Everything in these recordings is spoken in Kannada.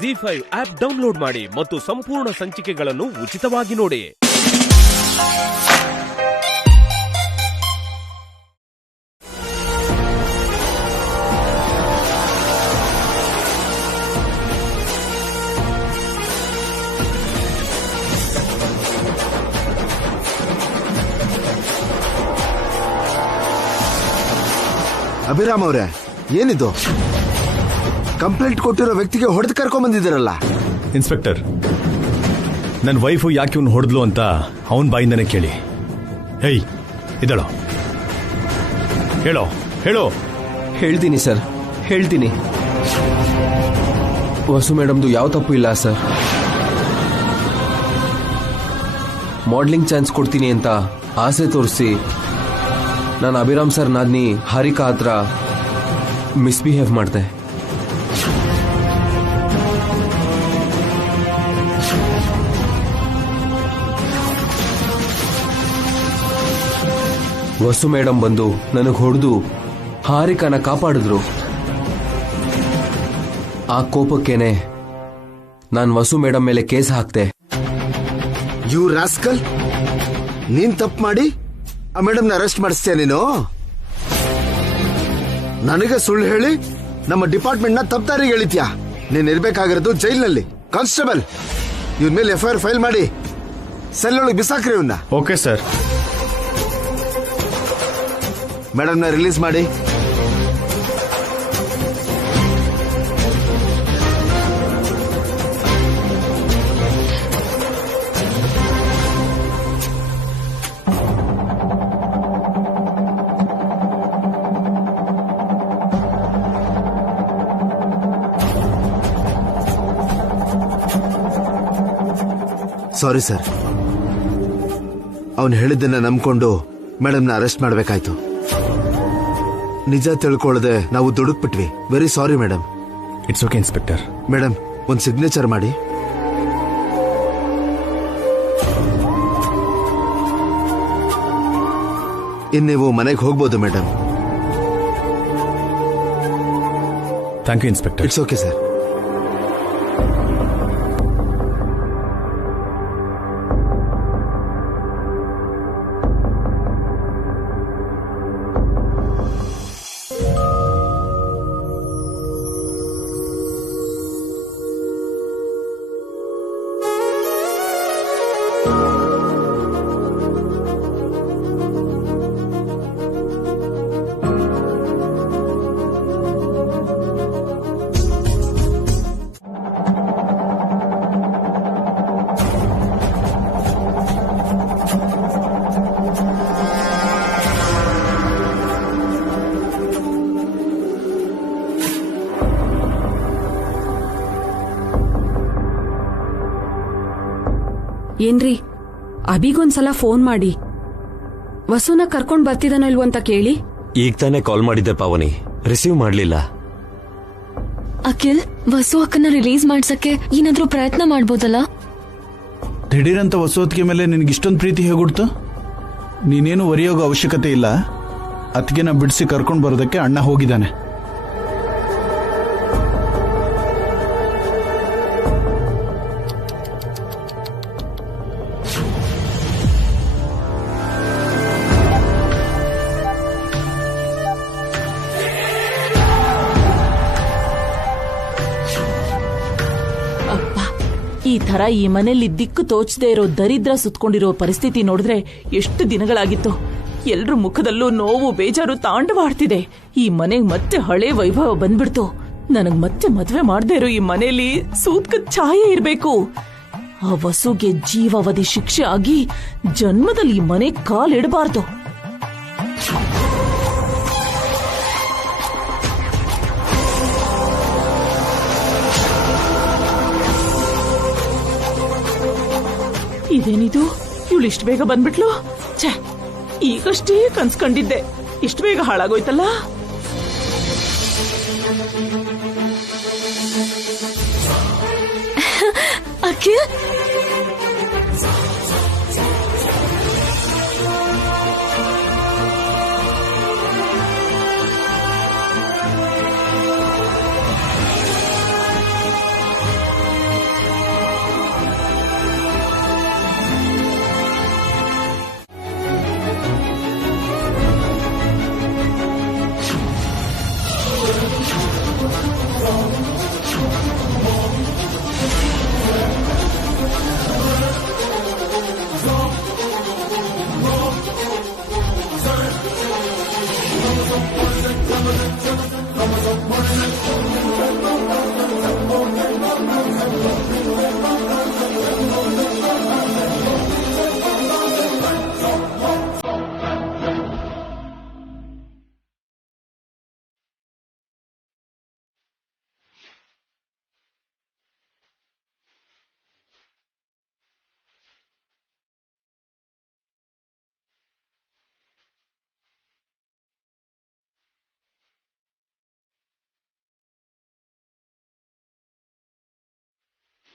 ZEE5 ಆಪ್ ಡೌನ್ಲೋಡ್ ಮಾಡಿ ಮತ್ತು ಸಂಪೂರ್ಣ ಸಂಚಿಕೆಗಳನ್ನು ಉಚಿತವಾಗಿ ನೋಡಿ. ಅಭಿರಾಮ್ ಅವರೇ, ಏನಿದು? ಕಂಪ್ಲೇಂಟ್ ಕೊಟ್ಟಿರೋ ವ್ಯಕ್ತಿಗೆ ಹೊಡೆದು ಕರ್ಕೊಂಡ್ ಬಂದಿದ್ದೀರಲ್ಲ. ಇನ್ಸ್ಪೆಕ್ಟರ್, ನನ್ನ ವೈಫು ಯಾಕೆ ಇವ್ನು ಹೊಡೆದ್ಲು ಅಂತ ಅವನ ಬಾಯಿಂದನೇ ಕೇಳಿ. ಹೇಯ್, ಇದಳೋ, ಹೇಳೋ ಹೇಳೋ. ಹೇಳ್ತೀನಿ ಸರ್, ಹೇಳ್ತೀನಿ. ವಸು ಮೇಡಮ್ದು ಯಾವ ತಪ್ಪು ಇಲ್ಲ ಸರ್. ಮಾಡ್ಲಿಂಗ್ ಚಾನ್ಸ್ ಕೊಡ್ತೀನಿ ಅಂತ ಆಸೆ ತೋರಿಸಿ ನಾನು ಅಭಿರಾಮ್ ಸರ್ ನಾದ್ನಿ ಹಾರಿಕಾ ಹತ್ರ ಮಿಸ್ಬಿಹೇವ್ ಮಾಡಿದೆ. ವಸು ಮೇಡಮ್ ಬಂದು ನನಗೆ ಹೊಡೆದು ಹಾರಿಕಾನ ಕಾಪಾಡಿದ್ರು. ಆ ಕೋಪಕ್ಕೇನೆ ನಾನು ವಸು ಮೇಡಮ್ ಮೇಲೆ ಕೇಸ್ ಹಾಕ್ತೆ. ಯು ರಾಸ್ಕಲ್, ನೀನ್ ತಪ್ಪು ಮಾಡಿ ಆ ಮೇಡಮ್ನ ಅರೆಸ್ಟ್ ಮಾಡಿಸ್ತೀಯ ನೀನು? ನನಗೆ ಸುಳ್ಳು ಹೇಳಿ ನಮ್ಮ ಡಿಪಾರ್ಟ್ಮೆಂಟ್ ನ ತಪ್ಪದಾರಿಗೆ ಎಳಿತ್ಯಾ? ನೀನ್ ಇರ್ಬೇಕಾಗಿರೋದು ಜೈಲ್ನಲ್ಲಿ. ಕಾನ್ಸ್ಟೇಬಲ್, ಇವನ್ ಮೇಲೆ FIR ಫೈಲ್ ಮಾಡಿ ಸೆಲ್ ಒಳಗೆ ಬಿಸಾಕ್ರಿ ಇವನ್ನ. Okay sir. ಮೇಡಮ್ನ ರಿಲೀಸ್ ಮಾಡಿ. ಸಾರಿ ಸರ್, ಅವನು ಹೇಳಿದ್ದನ್ನ ನಂಬ್ಕೊಂಡು ಮೇಡಮ್ನ ಅರೆಸ್ಟ್ ಮಾಡಬೇಕಾಯ್ತು. ನಿಜ ತಿಳ್ಕೊಳ್ಳದೆ ನಾವು ದುಡುಕ್ಬಿಟ್ವಿ. Very sorry madam. It's okay inspector. Madam, ಒಂದು ಸಿಗ್ನೇಚರ್ ಮಾಡಿ. ಇನ್ನು ನೀವು ಮನೆಗೆ ಹೋಗ್ಬೋದು madam. Thank you inspector. It's okay sir. ಏನ್ರಿ, ಅಭಿಗೊಂದ್ಸಲ ಫೋನ್ ಮಾಡಿ ವಸುನ ಕರ್ಕೊಂಡ್ ಬರ್ತಿದಾನೋ ಇಲ್ವೋ ಅಂತ ಕೇಳಿ. ಈಗ ತಾನೇ ಕಾಲ್ ಮಾಡಿದ್ದೆ ಪಾವನಿ, ರಿಸೀವ್ ಮಾಡ್ಲಿಲ್ಲ. ಅಖಿಲ್, ವಸು ಅಕ್ಕನ ರಿಲೀಸ್ ಮಾಡ್ಸಕ್ಕೆ ಏನಾದ್ರೂ ಪ್ರಯತ್ನ ಮಾಡ್ಬೋದಲ್ಲ? ದಿಢೀರಂತ ವಸೋತ್ಗೆ ಮೇಲೆ ನಿನ್ಗೆ ಇಷ್ಟೊಂದು ಪ್ರೀತಿ ಹೇಗುಡ್ತು? ನೀನೇನು ಒರೆಯೋಗೋ ಅವಶ್ಯಕತೆ ಇಲ್ಲ. ಅತ್ತಿಗೆನ ಬಿಡಿಸಿ ಕರ್ಕೊಂಡು ಬರೋದಕ್ಕೆ ಅಣ್ಣ ಹೋಗಿದ್ದಾನೆ. ಈ ತರ ಈ ಮನೆಯಲ್ಲಿ ದಿಕ್ಕು ತೋಚದೇ ಇರೋ ದರಿದ್ರ ಸುತ್ಕೊಂಡಿರೋ ಪರಿಸ್ಥಿತಿ ನೋಡಿದ್ರೆ ಎಷ್ಟು ದಿನಗಳಾಗಿತ್ತು. ಎಲ್ರ ಮುಖದಲ್ಲೂ ನೋವು, ಬೇಜಾರು ತಾಂಡವಾಡ್ತಿದೆ. ಈ ಮನೆಗ್ ಮತ್ತೆ ಹಳೆ ವೈಭವ ಬಂದ್ಬಿಡ್ತು. ನನಗ್ ಮತ್ತೆ ಮದ್ವೆ ಮಾಡದೇ ಇರೋ ಈ ಮನೆಯಲ್ಲಿ ಸೂತ್ಕ ಛಾಯೆ ಇರ್ಬೇಕು. ಆ ವಸುಗೆ ಜೀವಾವಧಿ ಶಿಕ್ಷೆ ಆಗಿ ಜನ್ಮದಲ್ಲಿ ಈ ಮನೆ ಕಾಲಿಡಬಾರ್ದು. ಇದೇನಿದು, ಇವಳು ಇಷ್ಟು ಬೇಗ ಬಂದ್ಬಿಟ್ಲು? ಛೇ, ಈಗಷ್ಟೇ ಕನ್ಸ್ಕೊಂಡಿದ್ದೆ, ಇಷ್ಟು ಬೇಗ ಹಾಳಾಗೋಯ್ತಲ್ಲ. ಅಖಿಲ್,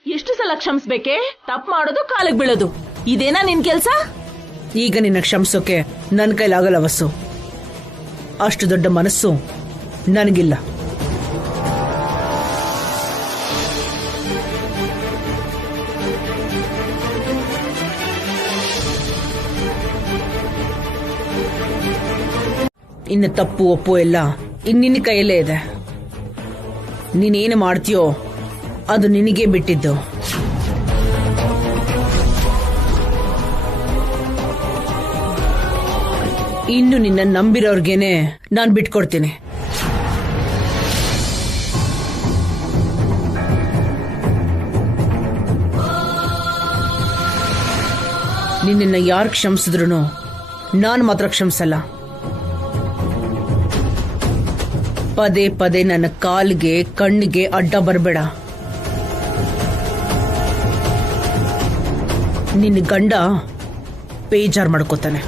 ಎಷ್ಟು ಸಲ ಕ್ಷಮಿಸ್ಬೇಕೆ? ತಪ್ಪು ಮಾಡೋದು ಕಾಲಿಗೆ ಬೀಳೋದು ಇದೇನಾ ನಿನ್ ಕೆಲ್ಸ? ಈಗ ನಿನ್ನ ಕ್ಷಮಿಸೋಕೆ ನನ್ನ ಕೈಲಾಗಲ್ಲ ವಸು. ಅಷ್ಟು ದೊಡ್ಡ ಮನಸ್ಸು ನನಗಿಲ್ಲ. ಇನ್ನು ತಪ್ಪು ಒಪ್ಪು ಎಲ್ಲ ನಿನ್ನ ಕೈಯಲ್ಲೇ ಇದೆ. ನೀನೇನು ಮಾಡ್ತೀಯೋ ಅದು ನಿನಗೇ ಬಿಟ್ಟಿದ್ದು. ಇನ್ನು ನಿನ್ನ ನಂಬಿರೋರ್ಗೇನೆ ನಾನು ಬಿಟ್ಕೊಡ್ತೀನಿ. ನಿನ್ನ ಯಾರು ಕ್ಷಮಿಸಿದ್ರು ನಾನು ಮಾತ್ರ ಕ್ಷಮಿಸಲ್ಲ. ಪದೇ ಪದೇ ನನ್ನ ಕಾಲ್ಗೆ ಕಣ್ಣಿಗೆ ಅಡ್ಡ ಬರಬೇಡ. ನಿನ್ನ ಗಂಡ ಬೇಜಾರ್ ಮಾಡ್ಕೋತಾನೆ.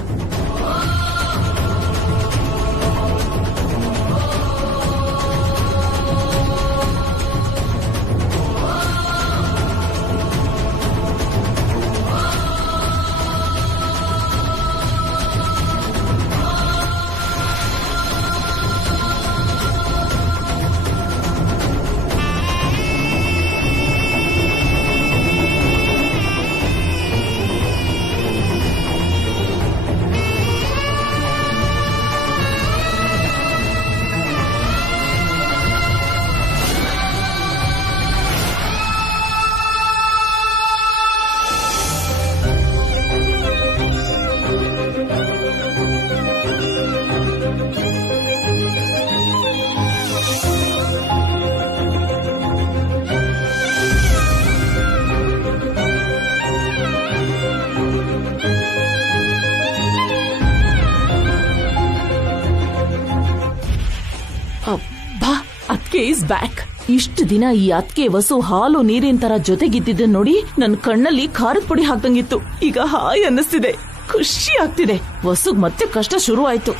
ಅದ್ಕೆ ಇಸ್ ಬ್ಯಾಕ್. ಇಷ್ಟು ದಿನ ಈ ಅದ್ಕೆ ವಸು ಹಾಲು ನೀರಿನ ತರ ಜೊತೆಗಿದ್ದಿದ್ದ ನೋಡಿ ನನ್ನ ಕಣ್ಣಲ್ಲಿ ಖಾರದ ಪುಡಿ ಹಾಕ್ದಂಗಿತ್ತು. ಈಗ ಹಾಯ್ ಅನ್ನಿಸ್ತಿದೆ, ಖುಷಿ ಆಗ್ತಿದೆ. ವಸುಗ್ ಮತ್ತೆ ಕಷ್ಟ ಶುರು ಆಯ್ತು.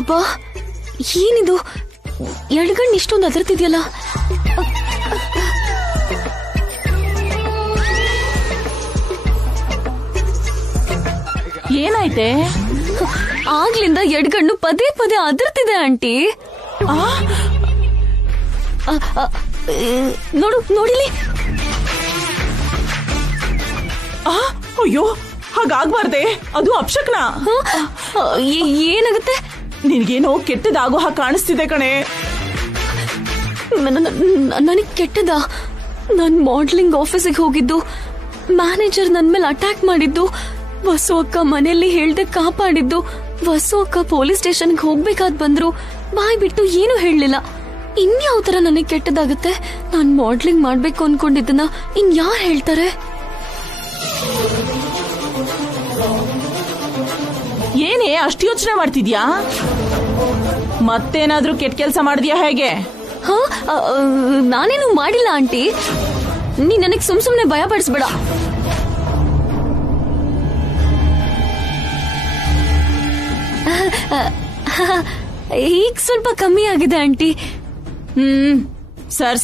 ಅಬ್ಬಾ, ಏನಿದು ಎಡಗಣ್ಣು ಇಷ್ಟೊಂದು ಅದರ್ತಿದ್ಯಲ್ಲ? ಏನಾಯ್ತೆ? ಆಗ್ಲಿಂದ ಎಡಗಣ್ಣು ಪದೇ ಪದೇ ಅದರ್ತಿದೆ ಆಂಟಿ. ನೋಡು, ನೋಡಿಲಿ. ಅಯ್ಯೋ, ಹಾಗಾಗ್ಬಾರ್ದೆ, ಅದು ಅಪಶಕ್ನ. ಏನಾಗುತ್ತೆ? ನಿನ್ಗೇನೋ ಕೆಟ್ಟದಾಗೋ ಹಾಗೆ ಕಾಣಿಸ್ತಿದೆ ಕಣೆ. ನನಗ್ ಕೆಟ್ಟದ? ನಾನ್ ಮಾಡ್ಲಿಂಗ್ ಆಫೀಸಿಗೆ ಹೋಗಿದ್ದು, ಮ್ಯಾನೇಜರ್ ನನ್ ಮೇಲೆ ಅಟ್ಯಾಕ್ ಮಾಡಿದ್ದು, ವಸು ಅಕ್ಕ ಮನೆಯಲ್ಲಿ ಹೇಳ್ದೆ ಕಾಪಾಡಿದ್ದು, ವಸು ಅಕ್ಕ ಪೊಲೀಸ್ ಸ್ಟೇಷನ್ಗೆ ಹೋಗ್ಬೇಕಾದ್ ಬಂದ್ರು, ಬಾಯ್ ಬಿಟ್ಟು ಏನು ಹೇಳಲಿಲ್ಲ. ಇನ್ಯಾವ ತರ ನನಗ್ ಕೆಟ್ಟದಾಗುತ್ತೆ? ನಾನ್ ಮಾಡ್ಲಿಂಗ್ ಮಾಡ್ಬೇಕು ಅನ್ಕೊಂಡಿದ್ದನ್ನ ಇನ್ಯಾರು ಹೇಳ್ತಾರೆ? ಏನೇ ಅಷ್ಟು ಯೋಚನೆ ಮಾಡ್ತಿದ್ಯಾ? ಮತ್ತೇನಾದ್ರೂ ಕೆಟ್ಟ ಕೆಲಸ ಮಾಡಿದ್ಯಾ ಹೇಗೆ? ನಾನೇನು ಮಾಡಿಲ್ಲ ಆಂಟಿ. ನೀ ನನಗ್ ಸುಮ್ನೆ ಭಯ ಪಡಿಸ್ಬೇಡ. ಈಗ ಸ್ವಲ್ಪ ಕಮ್ಮಿ ಆಗಿದೆ ಆಂಟಿ.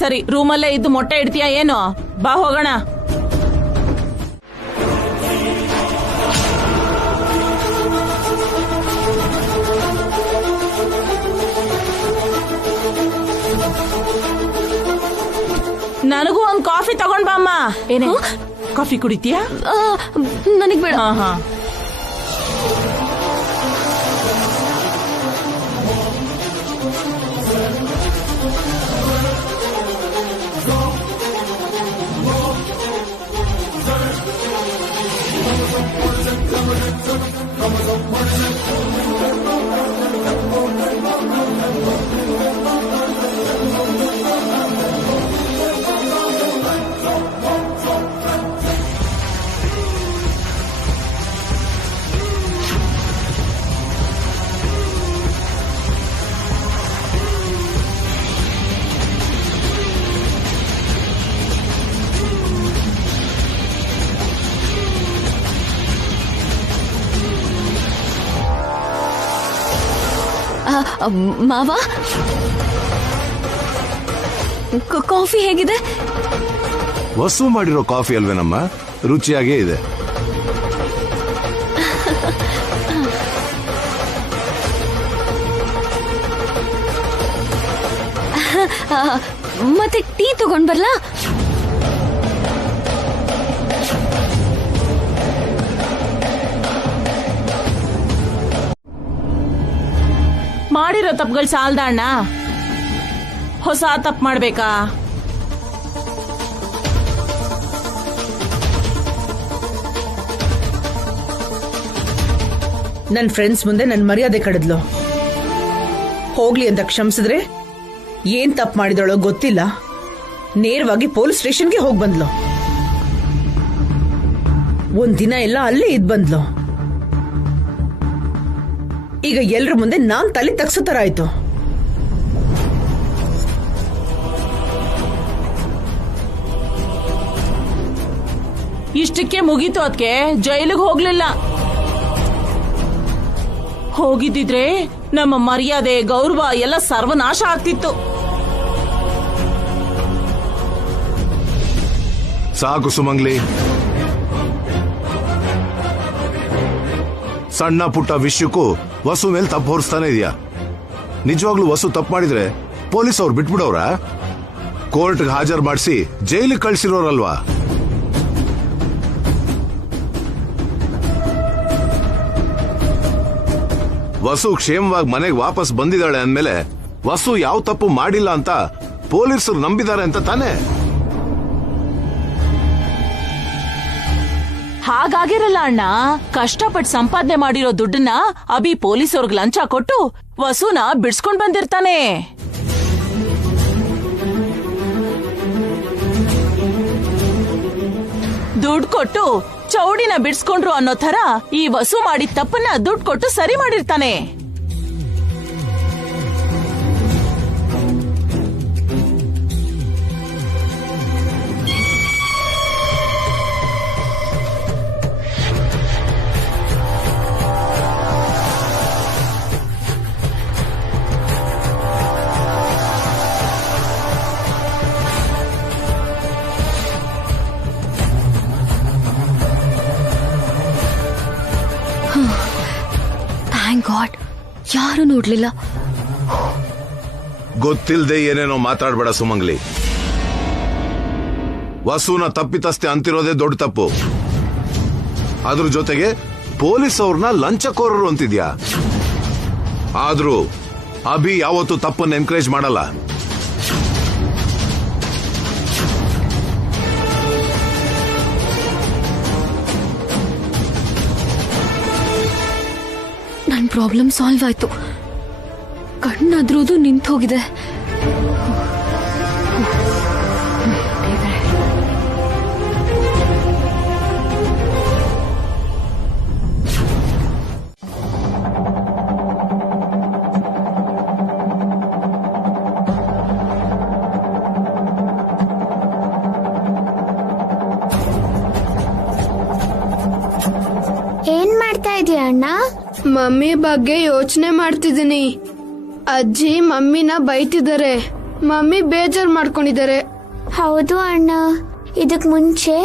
ಸರಿ, ರೂಮಲ್ಲೇ ಇದ್ದು ಮೊಟ್ಟೆ ಇಡ್ತೀಯಾ ಏನು? ಬಾ ಹೋಗೋಣ. ನನಗೂ ಒಂದ್ ಕಾಫಿ ತಗೊಂಡ್ ಬಾಮ್ಮ. ಏನೇ, ಕಾಫಿ ಕುಡಿತೀಯಾ? ನನಗ್ ಬೇಡ. ಹಾ. ಮಾವ, ಕಾಫಿ ಹೇಗಿದೆ? ವಸು ಮಾಡಿರೋ ಕಾಫಿ ಅಲ್ವೇನಮ್ಮ, ರುಚಿಯಾಗೇ ಇದೆ. ಮತ್ತೆ ಟೀ ತಗೊಂಡ್ ಬರ್ಲಾ? ಮಾಡಿರೋ ತಪ್ಪುಗಳು ಸಾಲ್ದ ಅಣ್ಣ, ಹೊಸ ತಪ್ಪು ಮಾಡ್ಬೇಕಾ? ನನ್ನ ಫ್ರೆಂಡ್ಸ್ ಮುಂದೆ ನನ್ನ ಮರ್ಯಾದೆ ಕಡಿದ್ಲು. ಹೋಗ್ಲಿ ಅಂತ ಕ್ಷಮಿಸಿದ್ರೆ ಏನ್ ತಪ್ಪು ಮಾಡಿದಳೋ ಗೊತ್ತಿಲ್ಲ, ನೇರವಾಗಿ ಪೊಲೀಸ್ ಸ್ಟೇಷನ್ಗೆ ಹೋಗಿ ಬಂದ್ಲು. ಒಂದಿನ ಎಲ್ಲ ಅಲ್ಲೇ ಇದ್ ಬಂದ್ಲು. ಈಗ ಎಲ್ರ ಮುಂದೆ ನಾನ್ ತಲೆ ತಗ್ಸೋ ತರ ಆಯ್ತು. ಇಷ್ಟಕ್ಕೆ ಮುಗೀತು. ಅದಕ್ಕೆ ಜೈಲಿಗೆ ಹೋಗ್ಲಿಲ್ಲ. ಹೋಗಿದ್ದಿದ್ರೆ ನಮ್ಮ ಮರ್ಯಾದೆ ಗೌರವ ಎಲ್ಲ ಸರ್ವನಾಶ ಆಗ್ತಿತ್ತು. ಸಾಕು ಸುಮಂಗ್ಲಿ, ಸಣ್ಣ ಪುಟ್ಟ ವಿಷಯಕ್ಕೂ ವಸು ಮೇಲೆ ತಪ್ಪು ಹೊರಿಸ್ತಾನೆ ಇದೆಯಾ? ನಿಜವಾಗ್ಲೂ ವಸು ತಪ್ಪು ಮಾಡಿದ್ರೆ ಪೊಲೀಸ್ ಅವ್ರು ಬಿಟ್ಬಿಡೋರ? ಕೋರ್ಟ್ಗೆ ಹಾಜರು ಮಾಡಿಸಿ ಜೈಲಿಗೆ ಕಳ್ಸಿರೋರಲ್ವಾ? ವಸು ಕ್ಷೇಮವಾಗಿ ಮನೆಗೆ ವಾಪಸ್ ಬಂದಿದ್ದಾಳೆ ಅಂದ್ಮೇಲೆ ವಸು ಯಾವ ತಪ್ಪು ಮಾಡಿಲ್ಲ ಅಂತ ಪೊಲೀಸರು ನಂಬಿದ್ದಾರೆ ಅಂತ ತಾನೇ? ಹಾಗಾಗಿರಲ್ಲ ಅಣ್ಣ. ಕಷ್ಟಪಟ್ಟು ಸಂಪಾದನೆ ಮಾಡಿರೋ ದುಡ್ಡನ್ನ ಅಭಿ ಪೊಲೀಸವ್ರಿಗೆ ಲಂಚ ಕೊಟ್ಟು ವಸುನ ಬಿಡ್ಸ್ಕೊಂಡ್ ಬಂದಿರ್ತಾನೆ. ದುಡ್ಡು ಕೊಟ್ಟು ಚೌಡಿನ ಬಿಡ್ಸ್ಕೊಂಡ್ರು ಅನ್ನೋ ತರ ಈ ವಸು ಮಾಡಿದ ತಪ್ಪನ್ನ ದುಡ್ಡು ಕೊಟ್ಟು ಸರಿ ಮಾಡಿರ್ತಾನೆ. ಥ್ಯಾಂಕ್ ಗಾಡ್, ಯಾರು ನೋಡ್ಲಿಲ್ಲ. ಗೊತ್ತಿಲ್ದೆ ಏನೇನೋ ಮಾತಾಡ್ಬೇಡ ಸುಮಂಗ್ಲಿ. ವಸುನ ತಪ್ಪಿತಸ್ಥೆ ಅಂತಿರೋದೇ ದೊಡ್ಡ ತಪ್ಪು. ಅದ್ರ ಜೊತೆಗೆ ಪೊಲೀಸ್ ಅವ್ರನ್ನ ಲಂಚಕೋರರು ಅಂತಿದ್ಯಾ? ಆದ್ರೂ ಅಭಿ ಯಾವತ್ತೂ ತಪ್ಪನ್ನು ಎನ್ಕರೇಜ್ ಮಾಡಲ್ಲ. ನನ್ ಪ್ರಾಬ್ಲಮ್ ಸಾಲ್ವ್ ಆಯ್ತು. ಕಣ್ಣಾದ್ರೂದು ನಿಂತು ಹೋಗಿದೆ. ಏನ್ ಮಾಡ್ತಾ ಇದೀಯ ಅಣ್ಣ? ಮಮ್ಮಿ ಬಗ್ಗೆ ಯೋಚನೆ ಮಾಡ್ತಿದ್ದೀನಿ. ಅಜ್ಜಿ ಮಮ್ಮಿನ ಬೈತಿದ್ದಾರೆ, ಮಮ್ಮಿ ಬೇಜಾರ್ ಮಾಡ್ಕೊಂಡಿದ್ದಾರೆ. ಹೌದು ಅಣ್ಣ, ಇದಕ್ ಮುಂಚೆ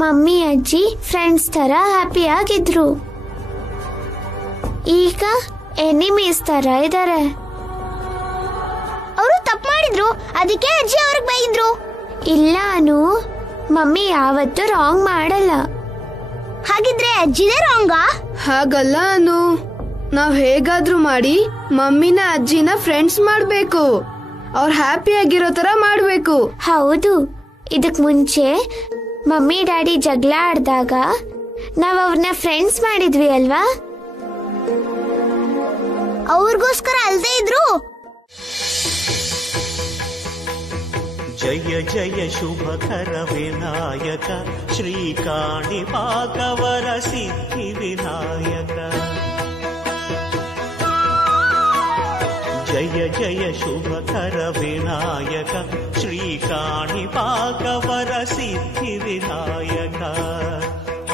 ಮಮ್ಮಿ ಅಜ್ಜಿ ಫ್ರೆಂಡ್ಸ್ ತರ ಹ್ಯಾಪಿ ಆಗಿದ್ರು. ಈಗ ಎನಿಮೀಸ್ ತರ ಇದಾರೆ. ಅವರು ತಪ್ಪು ಮಾಡಿದ್ರು, ಅದಕ್ಕೆ ಅಜ್ಜಿ ಅವ್ರಿಗೆ ಬೈದ್ರು. ಇಲ್ಲ ಅನು, ಮಮ್ಮಿ ಯಾವತ್ತೂ ರಾಂಗ್ ಮಾಡಲ್ಲ. ಹಾಗಿದ್ರೆ ಅಜ್ಜಿದೇ ರಾಂಗಾ? ಹಾಗಲ್ಲ ಅನು, ನಾವ್ ಹೇಗಾದ್ರೂ ಮಾಡಿ ಮಮ್ಮಿನ ಅಜ್ಜಿನ ಫ್ರೆಂಡ್ಸ್ ಮಾಡ್ಬೇಕು. ಅವ್ರ ಹ್ಯಾಪಿ ಆಗಿರೋ ತರ ಮಾಡ್ಬೇಕು. ಹೌದು, ಇದಕ್ ಮುಂಚೆ ಮಮ್ಮಿ ಡ್ಯಾಡಿ ಜಗಳ ಆಡ್ದಾಗ ನಾವ್ ಅವ್ರನ್ನ ಫ್ರೆಂಡ್ಸ್ ಮಾಡಿದ್ವಿ ಅಲ್ವಾ? ಅವ್ರಿಗೋಸ್ಕರ ಅಲ್ದೇ ಇದ್ರು. ಜಯ ಜಯ ಶುಭಕರ ವಿನಾಯಕ ಶ್ರೀಕಾಣಿಪಾಕವರ ಸಿದ್ಧಿ ವಿನಾಯಕ. ಜಯ ಜಯ ಶುಭಕರ ವಿನಾಯಕ ಶ್ರೀಕಾಣಿಪಾಕವರ ಸಿದ್ಧಿ ವಿನಾಯಕ.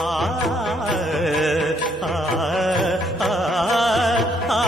ಆ ಆ ಆ ಆ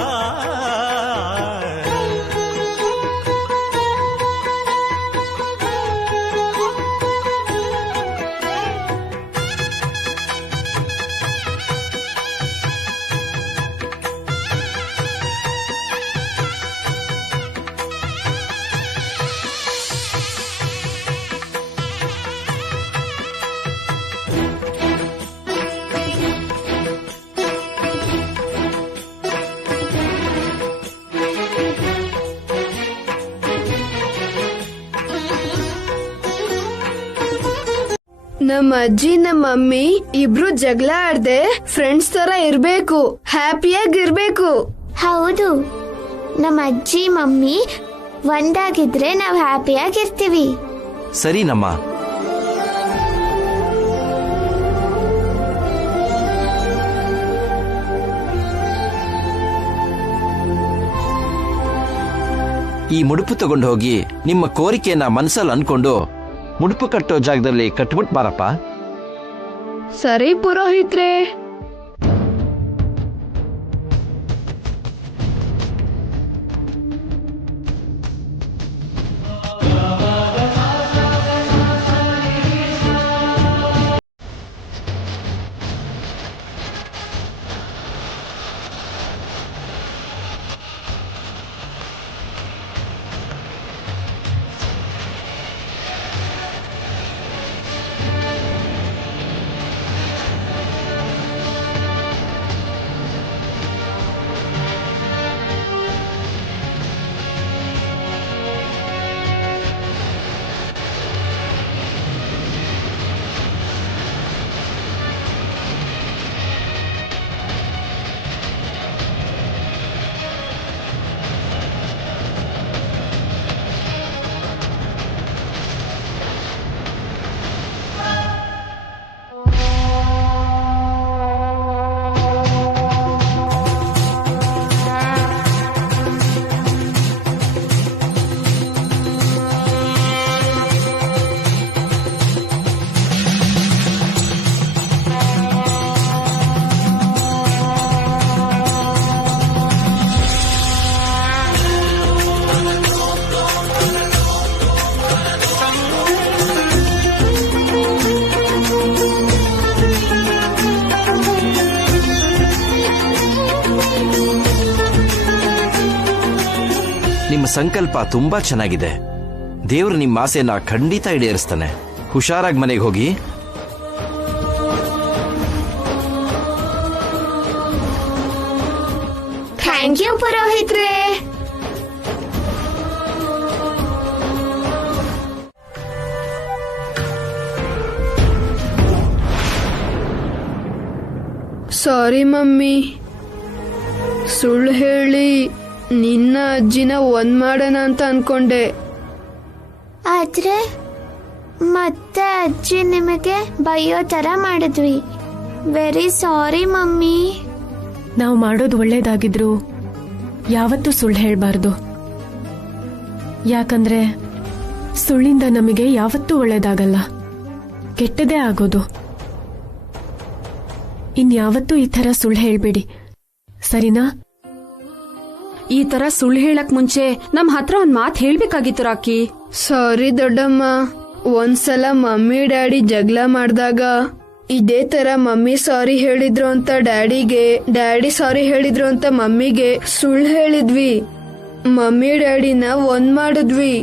ನಮ್ಮ ಅಜ್ಜಿ ನಮ್ಮ ಮಮ್ಮಿ ಇಬ್ರು ಜಗಳ ಆಡ್ದೆ ಫ್ರೆಂಡ್ಸ್ ತರ ಇರ್ಬೇಕು, ಹ್ಯಾಪಿಯಾಗಿರ್ಬೇಕು. ಹೌದು, ನಮ್ಮ ಅಜ್ಜಿ ಮಮ್ಮಿ ಒಂದಾಗಿದ್ರೆ ನಾವು ಹ್ಯಾಪಿಯಾಗಿರ್ತೀವಿ. ಸರಿನಮ್ಮ. ಈ ಮುಡುಪು ತಗೊಂಡು ಹೋಗಿ ನಿಮ್ಮ ಕೋರಿಕೆಯನ್ನ ಮನಸ್ಸಲ್ಲಿ ಅನ್ಕೊಂಡು ಮುಡುಪು ಕಟ್ಟೋ ಜಾಗದಲ್ಲಿ ಕಟ್ಬಿಟ್ ಬಾರಪ್ಪ. ಸರಿ ಪುರೋಹಿತ್ರೆ. ನಿಮ್ಮ ಸಂಕಲ್ಪ ತುಂಬಾ ಚೆನ್ನಾಗಿದೆ. ದೇವ್ರು ನಿಮ್ಮ ಆಸೆನ ಖಂಡಿತ ಈಡೇರಿಸ್ತಾನೆ. ಹುಷಾರಾಗಿ ಮನೆಗೆ ಹೋಗಿ. ಥ್ಯಾಂಕ್ ಯು ಪುರೋಹಿತ್ರೆ. ಸಾರಿ ಮಮ್ಮಿ, ಸುಳ್ಳು ಹೇಳಿ ನಿನ್ನ ಅಜ್ಜಿನ ಒಂದ್ ಮಾಡೋಣ ಅಂತ ಅನ್ಕೊಂಡೆ. ಆದ್ರೆ ಮತ್ತೆ ಅಜ್ಜಿ ನಿಮಗೆ ಬೈಯೋ ತರ ಮಾಡಿದ್ವಿ. Very sorry mummy. ನಾವು ಮಾಡೋದು ಒಳ್ಳೇದಾಗಿದ್ರು ಯಾವತ್ತೂ ಸುಳ್ಳು ಹೇಳ್ಬಾರ್ದು. ಯಾಕಂದ್ರೆ ಸುಳ್ಳಿಂದ ನಮಗೆ ಯಾವತ್ತೂ ಒಳ್ಳೇದಾಗಲ್ಲ, ಕೆಟ್ಟದೇ ಆಗೋದು. ಇನ್ಯಾವತ್ತೂ ಈ ತರ ಸುಳ್ಳು ಹೇಳ್ಬೇಡಿ, ಸರಿನಾ? ಈ ತರ ಸುಳ್ಳು ಹೇಳಕ್ ಮುಂಚೆ ನಮ್ ಹತ್ರ ಒಂದ್ ಮಾತ್ ಹೇಳ್ಬೇಕಾಗಿತ್ತು ರಾಕಿ. ಸಾರಿ ದೊಡ್ಡಮ್ಮ. ಒಂದ್ಸಲ ಮಮ್ಮಿ ಡ್ಯಾಡಿ ಜಗಳ ಮಾಡಿದಾಗ ಇದೇ ತರ ಮಮ್ಮಿ ಸಾರಿ ಹೇಳಿದ್ರು ಅಂತ ಡ್ಯಾಡಿಗೆ, ಡ್ಯಾಡಿ ಸಾರಿ ಹೇಳಿದ್ರು ಅಂತ ಮಮ್ಮಿಗೆ ಸುಳ್ಳು ಹೇಳಿದ್ವಿ. ಮಮ್ಮಿ ಡ್ಯಾಡಿನ ಒಂದ್ ಮಾಡಿದ್ವಿ.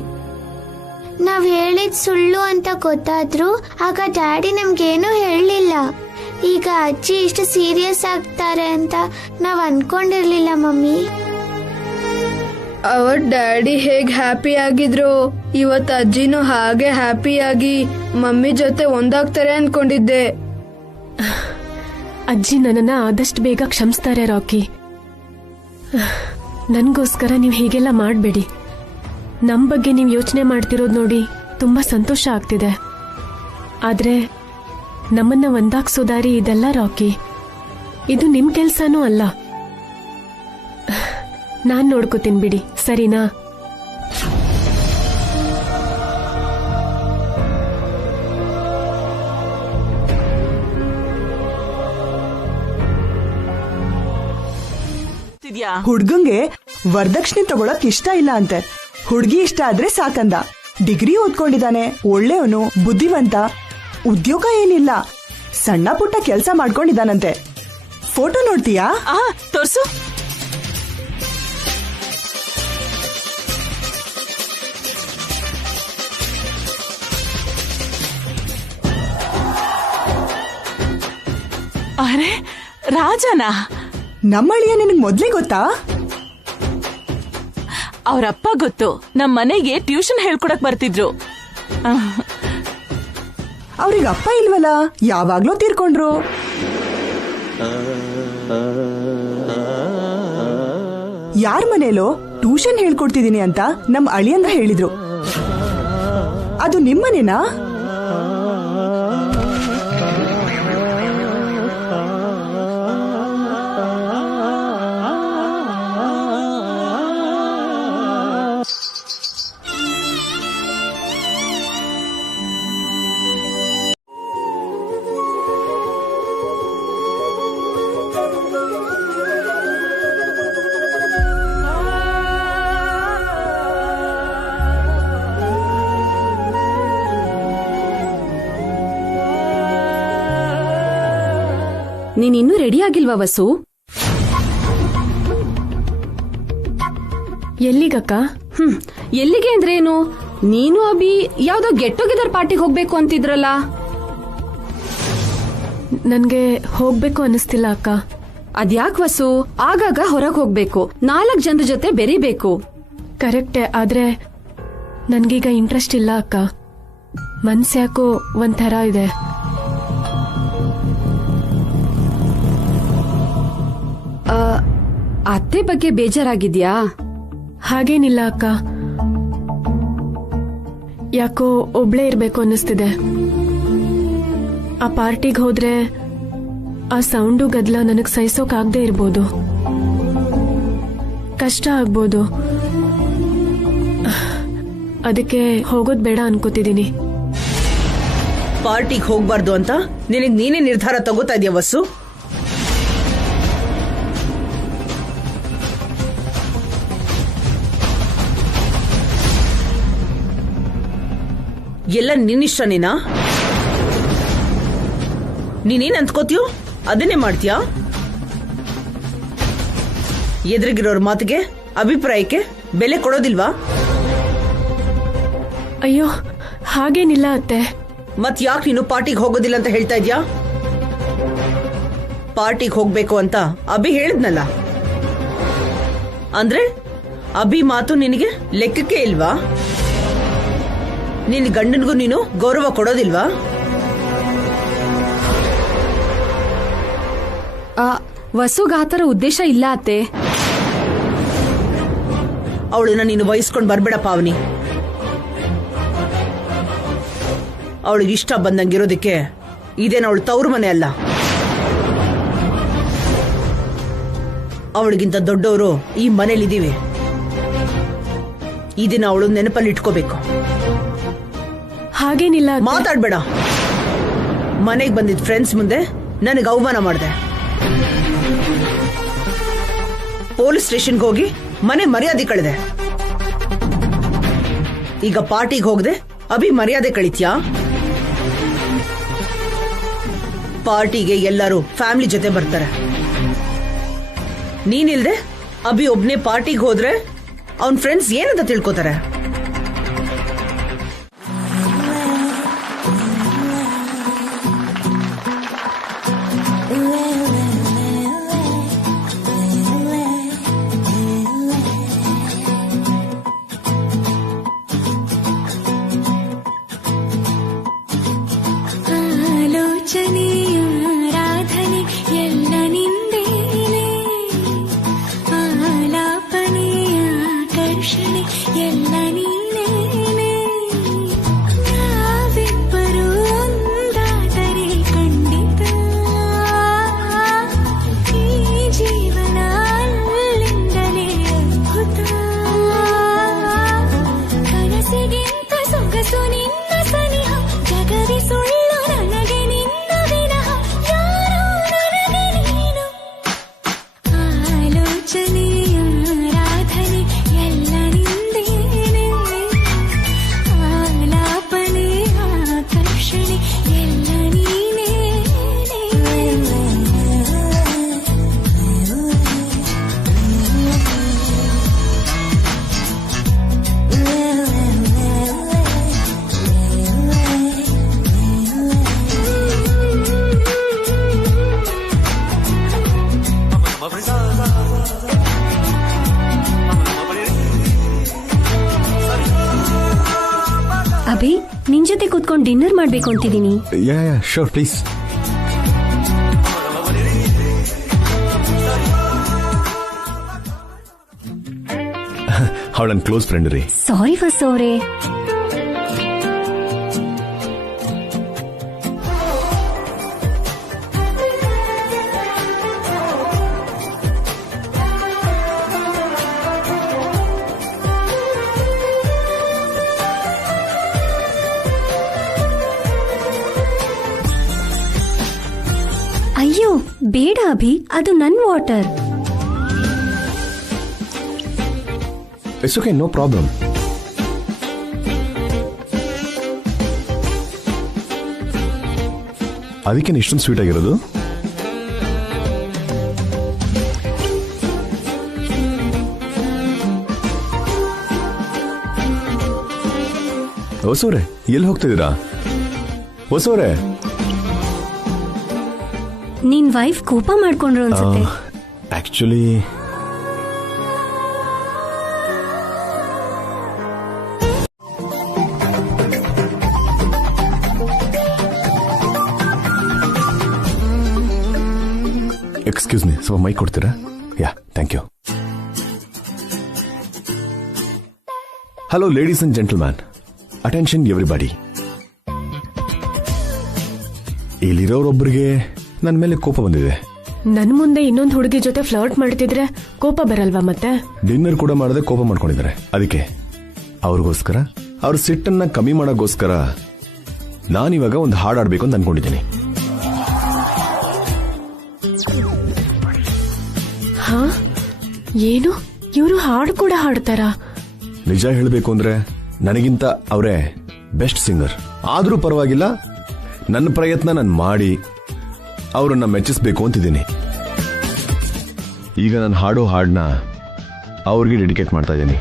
ನಾವ್ ಹೇಳಿದ್ ಸುಳ್ಳು ಅಂತ ಗೊತ್ತಾದ್ರು ಆಗ ಡ್ಯಾಡಿ ನಮ್ಗೇನು ಹೇಳಲಿಲ್ಲ. ಈಗ ಅಜ್ಜಿ ಇಷ್ಟು ಸೀರಿಯಸ್ ಆಗ್ತಾರೆ ಅಂತ ನಾವ್ ಅನ್ಕೊಂಡಿರ್ಲಿಲ್ಲ ಮಮ್ಮಿ. ಅವತ್ ಡ್ಯಾಡಿ ಹೇಗ್ ಹ್ಯಾಪಿ ಆಗಿದ್ರು ಇವತ್ ಅಜ್ಜಿನೂ ಹಾಗೆ ಹ್ಯಾಪಿಯಾಗಿ ಮಮ್ಮಿ ಜೊತೆ ಒಂದಾಗ್ತಾರೆ ಅನ್ಕೊಂಡಿದ್ದೆ. ಅಜ್ಜಿ ನನ್ನನ್ನ ಆದಷ್ಟು ಬೇಗ ಕ್ಷಮಿಸ್ತಾರೆ ರಾಕಿ. ನನ್ಗೋಸ್ಕರ ನೀವು ಹೀಗೆಲ್ಲ ಮಾಡಬೇಡಿ. ನಮ್ ಬಗ್ಗೆ ನೀವು ಯೋಚನೆ ಮಾಡ್ತಿರೋದು ನೋಡಿ ತುಂಬಾ ಸಂತೋಷ ಆಗ್ತಿದೆ. ಆದ್ರೆ ನಮ್ಮನ್ನ ಒಂದಾಗ್ಸೋ ದಾರಿ ಇದೆಲ್ಲ ರಾಕಿ. ಇದು ನಿಮ್ ಕೆಲ್ಸನೂ ಅಲ್ಲ. ನಾನ್ ನೋಡ್ಕೋತೀನಿ ಬಿಡಿ, ಸರಿನಾ? ಹುಡ್ಗಂಗೆ ವರದಕ್ಷಿಣೆ ತಗೊಳಕ್ ಇಷ್ಟ ಇಲ್ಲ ಅಂತೆ. ಹುಡ್ಗಿ ಇಷ್ಟ ಆದ್ರೆ ಸಾಕಂದ. ಡಿಗ್ರಿ ಓದ್ಕೊಂಡಿದ್ದಾನೆ, ಒಳ್ಳೆಯವನು, ಬುದ್ಧಿವಂತ, ಉದ್ಯೋಗ ಏನಿಲ್ಲ, ಸಣ್ಣ ಪುಟ್ಟ ಕೆಲ್ಸ ಮಾಡ್ಕೊಂಡಿದ್ದಾನಂತೆ. ಫೋಟೋ ನೋಡ್ತೀಯಾ? ತೋರ್ಸು. ಅರೆ ರಾಜನಾ? ನಮ್ಮಳಿಯ ನಿನಗ್ ಮೊದ್ಲೇ ಗೊತ್ತಾ? ಅವರಪ್ಪ ಗೊತ್ತು. ನಮ್ ಮನೆಗೆ ಟ್ಯೂಷನ್ ಹೇಳ್ಕೊಡಕ್ ಬರ್ತಿದ್ರು. ಅವ್ರಿಗೆ ಅಪ್ಪ ಇಲ್ವಲ್ಲ, ಯಾವಾಗ್ಲೂ ತೀರ್ಕೊಂಡ್ರು. ಯಾರ ಮನೇಲೋ ಟ್ಯೂಷನ್ ಹೇಳ್ಕೊಡ್ತಿದೀನಿ ಅಂತ ನಮ್ ಅಳಿಯಂದ್ರ ಹೇಳಿದ್ರು. ಅದು ನಿಮ್ಮನೇನಾ? ನೀನಿನ್ನೂ ರೆಡಿ ಆಗಿಲ್ವಾ ವಸು? ಎಲ್ಲಿಗಕ್ಕ? ಎಲ್ಲಿಗೆ ಅಂದ್ರೇನು? ನೀನು ಅಭಿ ಯಾವ್ದೋ ಗೆಟ್ ಟುಗೆದರ್ ಪಾರ್ಟಿಗೆ ಹೋಗ್ಬೇಕು ಅಂತಿದ್ರಲ್ಲ. ನನ್ಗೆ ಹೋಗ್ಬೇಕು ಅನಿಸ್ತಿಲ್ಲ ಅಕ್ಕ. ಅದ್ಯಾಕ್ ವಸು? ಆಗಾಗ ಹೊರಗೆ ಹೋಗ್ಬೇಕು, 4 ಜನರ ಜೊತೆ ಬೆರಿಬೇಕು. ಕರೆಕ್ಟೇ, ಆದ್ರೆ ನನ್ಗೀಗ ಇಂಟ್ರೆಸ್ಟ್ ಇಲ್ಲ ಅಕ್ಕ. ಮನ್ಸ್ಯಾಕೋ ಒಂಥರ ಇದೆ. ಅತ್ತೆ ಬಗ್ಗೆ ಬೇಜಾರಾಗಿದ್ಯಾ? ಹಾಗೇನಿಲ್ಲ ಅಕ್ಕ, ಯಾಕೋ ಒಬ್ಳೇ ಇರ್ಬೇಕು ಅನ್ನಿಸ್ತಿದೆ. ಆ ಪಾರ್ಟಿಗೆ ಹೋದ್ರೆ ಆ ಸೌಂಡು ಗದ್ಲ ನನಗ್ ಸಹಿಸೋಕಾಗ್ದೇ ಇರ್ಬೋದು, ಕಷ್ಟ ಆಗ್ಬೋದು. ಅದಕ್ಕೆ ಹೋಗೋದ್ ಬೇಡ ಅನ್ಕೋತಿದೀನಿ. ಪಾರ್ಟಿಗೆ ಹೋಗ್ಬಾರ್ದು ಅಂತ ನಿನಗ್ ನೀನೇ ನಿರ್ಧಾರ ತಗೋತಾ ಇದೀಯ ವಸ್ಸು? ಎಲ್ಲ ನಿನ್ನಿಷ್ಟ. ನೀನೇನ್ ಅಂದ್ಕೋತೀಯೋ ಅದನ್ನೇ ಮಾಡ್ತೀಯಾ? ಎದುರಿಗಿರೋರ್ ಮಾತಿಗೆ, ಅಭಿಪ್ರಾಯಕ್ಕೆ ಬೆಲೆ ಕೊಡೋದಿಲ್ವಾ? ಅಯ್ಯೋ ಹಾಗೇನಿಲ್ಲ ಅತ್ತೆ. ಮತ್ ಯಾಕೆ ನೀನು ಪಾರ್ಟಿಗೆ ಹೋಗೋದಿಲ್ಲ ಅಂತ ಹೇಳ್ತಾ ಇದ್ಯಾ? ಪಾರ್ಟಿಗೆ ಹೋಗ್ಬೇಕು ಅಂತ ಅಭಿ ಹೇಳಿದ್ನಲ್ಲ, ಅಂದ್ರೆ ಅಭಿ ಮಾತು ನಿನಗೆ ಲೆಕ್ಕಕ್ಕೆ ಇಲ್ವಾ? ನಿನ್ ಗಂಡನಿಗೂ ನೀನು ಗೌರವ ಕೊಡೋದಿಲ್ವಾ? ವಸುಗ ಆತರ ಉದ್ದೇಶ ಇಲ್ಲ ಅತ್ತೆ. ಅವಳನ್ನ ನೀನು ವಹಿಸ್ಕೊಂಡ್ ಬರ್ಬೇಡ ಪಾವನಿ. ಅವಳಿಗೆ ಇಷ್ಟ ಬಂದಂಗಿರೋದಕ್ಕೆ ಇದೇನ ಅವಳು ತವ್ರ ಮನೆ ಅಲ್ಲ. ಅವಳಿಗಿಂತ ದೊಡ್ಡವರು ಈ ಮನೇಲಿದ್ದೀವಿ. ಇದನ್ನ ಅವಳು ನೆನಪಲ್ಲಿ ಇಟ್ಕೋಬೇಕು. ಹಾಗೇನಿಲ್ಲ. ಮಾತಾಡ್ಬೇಡ. ಮನೆಗೆ ಬಂದಿದ್ದ ಫ್ರೆಂಡ್ಸ್ ಮುಂದೆ ನನಗೆ ಅವಮಾನ ಮಾಡಿದೆ. ಪೊಲೀಸ್ ಸ್ಟೇಷನ್ಗೆ ಹೋಗಿ ಮನೆ ಮರ್ಯಾದೆ ಕಳೆದೆ. ಈಗ ಪಾರ್ಟಿಗೆ ಹೋಗದೆ ಅಭಿ ಮರ್ಯಾದೆ ಕಳಿತ್ಯಾ? ಪಾರ್ಟಿಗೆ ಎಲ್ಲರೂ ಫ್ಯಾಮಿಲಿ ಜೊತೆ ಬರ್ತಾರೆ. ನೀನಿಲ್ದೆ ಅಭಿ ಒಬ್ನೇ ಪಾರ್ಟಿಗೆ ಹೋದ್ರೆ ಅವನ್ ಫ್ರೆಂಡ್ಸ್ ಏನಂತ ತಿಳ್ಕೊತಾರೆ? ಸೊಗಸು ನಿನ್ನ ಸನಿಹ ಜಗವಿ ಸುಳ್ಳು ನನಗೆ ನಿನ್ನವೇ ಡಿನ್ನರ್ ಮಾಡ್ಬೇಕು ಅಂತಿದ್ದೀನಿ. Yeah sure please. ಅವಳ ನನ್ನ ಕ್ಲೋಸ್ ಫ್ರೆಂಡ್ ರೀ. ಸಾರಿ ವಸು ಅವರೇ. ಅಯ್ಯೋ ಬೇಡ ಅಭಿ, ಅದು ನನ್ water. It's okay, no problem. ಅದಕ್ಕೆ ಇಷ್ಟೊಂದು ಸ್ವೀಟ್ ಆಗಿರೋದು? ಹೊಸವ್ರೆ ಎಲ್ಲಿ ಹೋಗ್ತಿದ್ದೀರಾ? ಹೊಸವ್ರೆ, ನಿನ್ ವೈಫ್ ಕೋಪ ಮಾಡ್ಕೊಂಡ್ರು ಅನ್ಸುತ್ತೆ. ಆಕ್ಚುಲಿ ಎಕ್ಸ್ಕ್ಯೂಸ್ ಮೀ, ಸ್ವಲ್ಪ ಮೈಕ್ ಕೊಡ್ತೀರಾ? Yeah, thank you. Hello ladies and gentleman, attention everybody. ಇಲ್ಲಿರೋರೊಬ್ಬರಿಗೆ ನನ್ನ ಮೇಲೆ ಕೋಪ ಬಂದಿದೆ. ನನ್ ಮುಂದೆ ಇನ್ನೊಂದು ಹುಡುಗಿ ಜೊತೆ ಫ್ಲರ್ಟ್ ಮಾಡ್ತಿದ್ರೆ ಕೋಪ ಬರಲ್ವಾ? ಮತ್ತೆ ಡಿನ್ನರ್ ಕೂಡ ಮಾಡದೆ ಕೋಪ ಮಾಡ್ಕೊಂಡಿದ್ದಾರೆ. ಅದಕ್ಕೆ ಅವ್ರಿಗೋಸ್ಕರ, ಅವ್ರ ಸಿಟ್ಟನ್ನ ಕಮ್ಮಿ ಮಾಡೋಕ್ಕೋಸ್ಕರ ನಾನಿವಾಗ ಒಂದು ಹಾಡು ಆಡ್ಬೇಕು ಅಂತ ಅನ್ಕೊಂಡಿದ್ದೀನಿ. ಹಾ, ಏನು ಇವರು ಹಾಡು ಕೂಡ ಹಾಡ್ತಾರಾ? ನಿಜ ಹೇಳಬೇಕು ಅಂದ್ರೆ ನನಗಿಂತ ಅವರೇ ಬೆಸ್ಟ್ ಸಿಂಗರ್. ಆದ್ರೂ ಪರವಾಗಿಲ್ಲ, ನನ್ನ ಪ್ರಯತ್ನ ನಾನು ಮಾಡಿ ಅವರನ್ನ ಮೆಚ್ಚಿಸ್ಬೇಕು ಅಂತಿದ್ದೀನಿ. ಈಗ ನಾನು ಹಾಡೋ ಹಾಡನ್ನ ಅವ್ರಿಗೆ ಡೆಡಿಕೇಟ್ ಮಾಡ್ತಾ ಇದ್ದೀನಿ.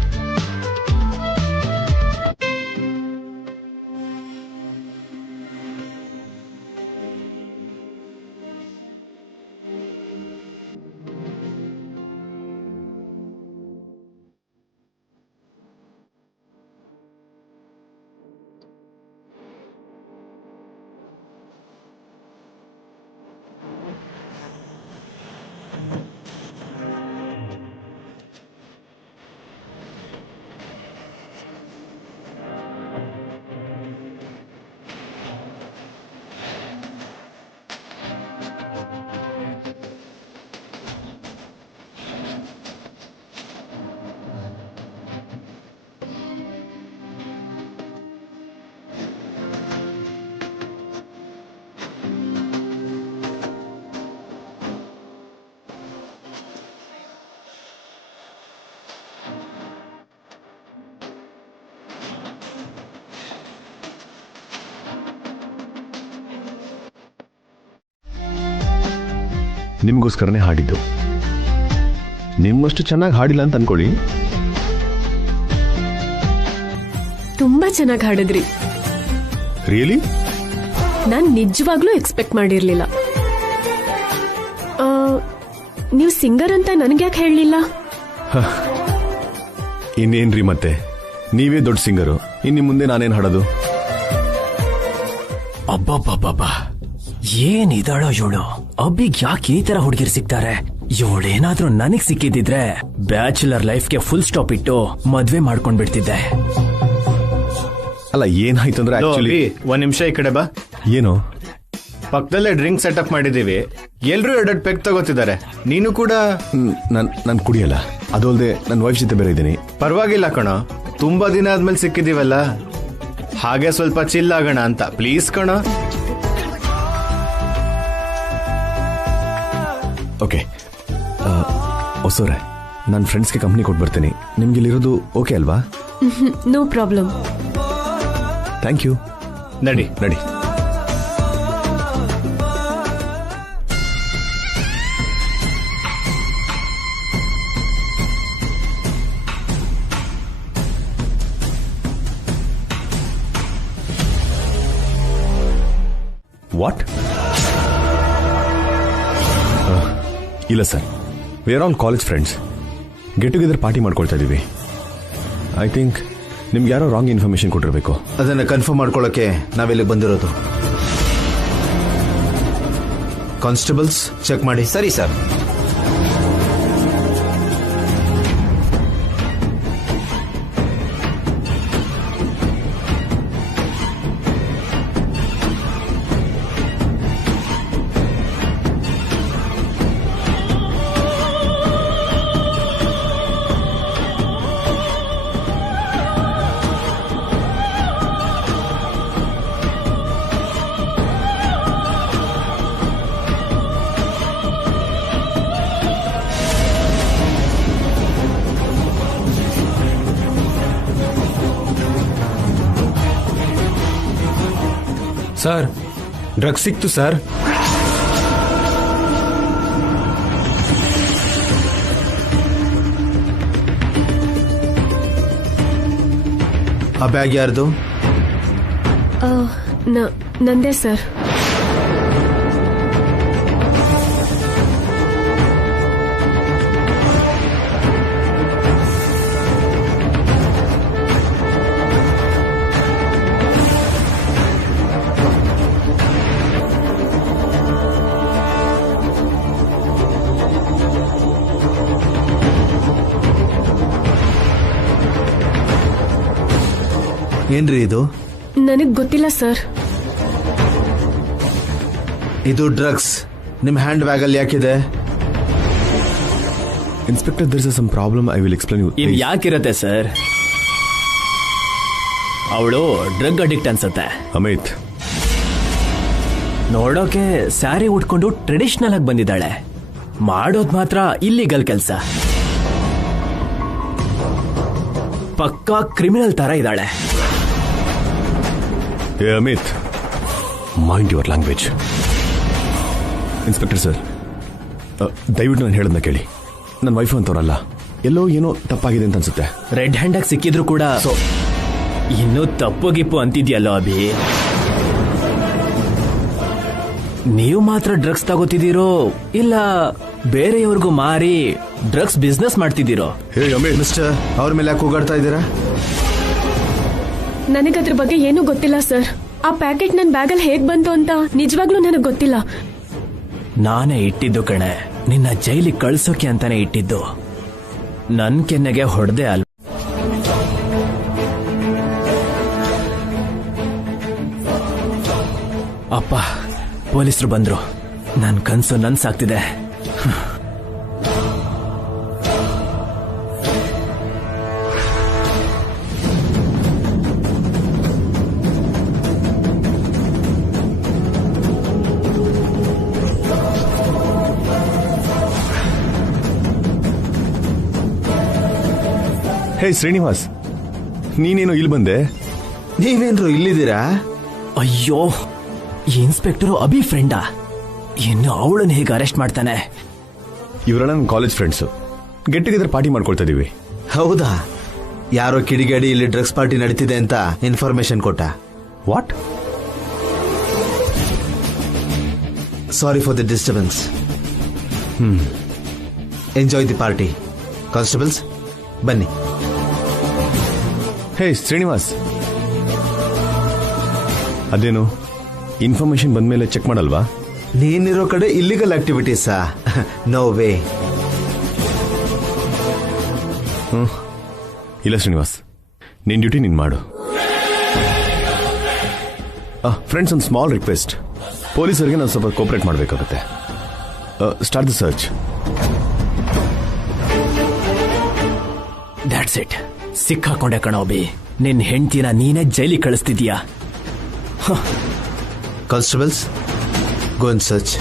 ನಿಮ್ಗೋಸ್ಕರನೇ ಹಾಡಿದ್ದು. ನಿಮ್ಮಷ್ಟು ಚೆನ್ನಾಗಿ ಹಾಡಿಲ್ಲ ಅಂತ ಅನ್ಕೊಳ್ಳಿ. ತುಂಬಾ ಚೆನ್ನಾಗಿ ಹಾಡಿದ್ರಿ. ರಿಯಲಿ? ನಾನ್ ನಿಜವಾಗ್ಲೂ ಎಕ್ಸ್ಪೆಕ್ಟ್ ಮಾಡಿರ್ಲಿಲ್ಲ. ನೀವು ಸಿಂಗರ್ ಅಂತ ನನ್ಗ್ಯಾಕೆ ಹೇಳಲಿಲ್ಲ? ಇನ್ನೇನ್ರಿ ಮತ್ತೆ, ನೀವೇ ದೊಡ್ಡ ಸಿಂಗರು, ಇನ್ನು ಮುಂದೆ ನಾನೇನ್ ಹಾಡೋದು? ಅಬ್ಬಬ್ಬಬ್ಬಬ್ಬಾ, ಏನಿದಾಳೋ ಇವಳು. ಅಬ್ಬಿಗ್ ಯಾಕೆ ಈ ತರ ಹುಡುಗಿರ್ ಸಿಗ್ತಾರೆ? ಇವಳೇನಾದ್ರೂ ನನಗ್ ಸಿಕ್ಕಿದ್ರೆ ಬ್ಯಾಚುಲರ್ ಲೈಫ್ಗೆ ಫುಲ್ ಸ್ಟಾಪ್ ಇಟ್ಟು ಮದ್ವೆ ಮಾಡ್ಕೊಂಡ್ ಬಿಡ್ತಿದ್ದೆ. ಅಲ್ಲ, ಏನಾಯ್ತು ಅಂದ್ರೆ ಆಕ್ಚುಲಿ ಒಂದ್ ನಿಮಿಷ ಈ ಕಡೆ ಬಾ. ಏನು? ಪಕ್ಕದಲ್ಲೇ ಡ್ರಿಂಕ್ ಸೆಟಪ್ ಮಾಡಿದೀವಿ, ಎಲ್ರು ಎರಡೆರಡು ಪೆಗ್ ತಗೋತಿದ್ದಾರೆ. ನೀನು ಕೂಡ? ನಾನು ಕುಡಿಯಲ್ಲ, ಅದು ಅಲ್ಲದೆ ನನ್ನ ವೈಫ್ ಜೊತೆ ಬೇರೆ ಇದ್ದೀನಿ. ಪರವಾಗಿಲ್ಲ ಕಣೋ, ತುಂಬಾ ದಿನ ಆದ್ಮೇಲೆ ಸಿಕ್ಕಿದೀವಲ್ಲ, ಹಾಗೆ ಸ್ವಲ್ಪ ಚಿಲ್ ಆಗೋಣ ಅಂತ. ಪ್ಲೀಸ್ ಕಣೋ. ಓಕೆ ಹೊಸವ್ರೆ, ನನ್ನ ಫ್ರೆಂಡ್ಸ್ಗೆ ಕಂಪ್ನಿ ಕೊಟ್ಟು ಬರ್ತೀನಿ. ನಿಮ್ಗೆ ಇಲ್ಲಿರೋದು ಓಕೆ ಅಲ್ವಾ? No problem. Thank you. ನಡಿ ನಡಿ. ವಾಟ್? ಇಲ್ಲ sir, we are all college friends. Get together party ಮಾಡ್ಕೊಳ್ತಾ ಇದೀವಿ. ಐ ಥಿಂಕ್ ನಿಮ್ಗೆ ಯಾರೋ ರಾಂಗ್ ಇನ್ಫಾರ್ಮೇಶನ್ ಕೊಟ್ಟಿರಬೇಕು. ಅದನ್ನ ಕನ್ಫರ್ಮ್ ಮಾಡ್ಕೊಳ್ಳೋಕೆ ನಾವಿಲ್ಲಿ ಬಂದಿರೋದು. ಕಾನ್ಸ್ಟೇಬಲ್ಸ್ ಚೆಕ್ ಮಾಡಿ. ಸರಿ ಸರ್. ಸರ್, ಡ್ರಗ್ಸ್ ಸಿಕ್ತು ಸರ್. ಆ ಬ್ಯಾಗ್ ಯಾರ್ದು? ನಂದೇ ಸರ್. ಏನ್ರಿ ಇದು? ನನಗ್ ಗೊತ್ತಿಲ್ಲ ಸರ್. ಇದು ಡ್ರಗ್ಸ್ ನಿಮ್ ಹ್ಯಾಂಡ್ ಬ್ಯಾಗ್ ಅಲ್ಲಿ ಯಾಕಿದೆ? Inspector, there is some problem. I will explain you. ಇನ್ ಯಾಕಿರತ್ತೆ ಸರ್? ಅವಳು ಡ್ರಗ್ ಅಡಿಕ್ಟ್ ಅನ್ಸುತ್ತೆ. ಅಮಿತ್, ನೋಡೋಕೆ ಸ್ಯಾರಿ ಉಟ್ಕೊಂಡು ಟ್ರೆಡಿಷನಲ್ ಆಗಿ ಬಂದಿದ್ದಾಳೆ. ಮಾಡೋದ್ ಮಾತ್ರ ಇಲ್ಲಿಗಲ್ ಕೆಲಸ. ಪಕ್ಕಾ ಕ್ರಿಮಿನಲ್ ತರ ಇದ್ದಾಳೆ. ಏ Amit, mind your language. Inspector sir, ದಯವಿಟ್ಟು ನಾನು ಹೇಳೋದನ್ನ ಕೇಳಿ. ನನ್ನ ವೈಫ್ ಅಂತವ್ರಲ್ಲ, ಎಲ್ಲೋ ಏನೋ ತಪ್ಪಾಗಿದೆ ಅಂತ ಅನ್ಸುತ್ತೆ. ರೆಡ್ ಹ್ಯಾಂಡ್ ಆಗಿ ಸಿಕ್ಕಿದ್ರು ಕೂಡ ಇನ್ನೂ ತಪ್ಪು ಗಿಪ್ಪು ಅಂತಿದ್ಯಲ್ಲೋ ಅಭಿ. ನೀವು ಮಾತ್ರ ಡ್ರಗ್ಸ್ ತಗೋತಿದ್ದೀರೋ ಇಲ್ಲ ಬೇರೆಯವ್ರಿಗೂ ಮಾರಿ ಡ್ರಗ್ಸ್ ಬಿಸ್ನೆಸ್ ಮಾಡ್ತಿದ್ದೀರೋ? ಹೇ ಅಮಿತ್ ಮಿಸ್ಟರ್, ಅವ್ರ ಮೇಲೆ ಯಾಕೆ ಕೂಗಾಡ್ತಾ ಇದ್ದೀರಾ? ನನಗದ್ರ ಬಗ್ಗೆ ಏನೂ ಗೊತ್ತಿಲ್ಲ ಸರ್. ಆ ಪ್ಯಾಕೆಟ್ ನನ್ನ ಬ್ಯಾಗಲ್ಲಿ ಹೇಗ್ ಬಂತು ಅಂತ ನಿಜವಾಗ್ಲೂ ನನಗೆ ಗೊತ್ತಿಲ್ಲ. ನಾನೇ ಇಟ್ಟಿದ್ದು ಕಣೆ, ನಿನ್ನ ಜೈಲಿಗೆ ಕಳ್ಸೋಕೆ ಅಂತಾನೆ ಇಟ್ಟಿದ್ದು. ನನ್ ಕೆನ್ನೆಗೆ ಹೊಡೆದೆ ಅಲ್ವ? ಅಪ್ಪ, ಪೊಲೀಸರು ಬಂದ್ರು. ನನ್ ಕನ್ಸು ನನ್ಸಾಗ್ತಿದೆ. ಹೇ ಶ್ರೀನಿವಾಸ್, ನೀನೇನು ಇಲ್ಲಿ ಬಂದೆ? ನೀವೇನ್ರು ಇಲ್ಲಿದ್ದೀರಾ? ಅಯ್ಯೋ, ಇನ್ಸ್ಪೆಕ್ಟರ್ ಅಭಿ ಫ್ರೆಂಡಾ? ಇನ್ನು ಅವಳನ್ನ ಹೇಗೆ ಅರೆಸ್ಟ್ ಮಾಡ್ತಾನೆ? ಇವರೆಲ್ಲ ನನ್ನ college friends. Get together party ಮಾಡ್ಕೊಳ್ತಾ ಇದೀವಿ. ಹೌದಾ? ಯಾರೋ ಕಿಡಿಗೇಡಿ ಇಲ್ಲಿ ಡ್ರಗ್ಸ್ ಪಾರ್ಟಿ ನಡೀತಿದೆ ಅಂತ ಇನ್ಫಾರ್ಮೇಶನ್ ಕೊಟ್ಟ. What? Sorry for the disturbance. Enjoy the party. Constables ಬನ್ನಿ. ಹೇ ಶ್ರೀನಿವಾಸ್, ಅದೇನು ಇನ್ಫಾರ್ಮೇಶನ್ ಬಂದ್ಮೇಲೆ ಚೆಕ್ ಮಾಡಲ್ವಾ? ನೀನಿರೋ ಕಡೆ ಇಲ್ಲಿಗಲ್ ಆಕ್ಟಿವಿಟೀಸಾ? No way. ಇಲ್ಲ ಶ್ರೀನಿವಾಸ್, ನಿನ್ ಡ್ಯೂಟಿ ನೀನ್ ಮಾಡು. ಫ್ರೆಂಡ್ಸ್, ಒಂದು ಸ್ಮಾಲ್ ರಿಕ್ವೆಸ್ಟ್. ಪೊಲೀಸರಿಗೆ ನಾವು ಸ್ವಲ್ಪ ಕೋಪರೇಟ್ ಮಾಡಬೇಕಾಗುತ್ತೆ. Start the search. That's it. ಸಿಕ್ಕಾಕೊಂಡೆ ಕಣೋಬಿ. ನಿನ್ ಹೆಂಡ್ತಿನ ನೀನೇ ಜೈಲಿಗೆ ಕಳಿಸ್ತಿದ್ಯಾ? Constables, go and search.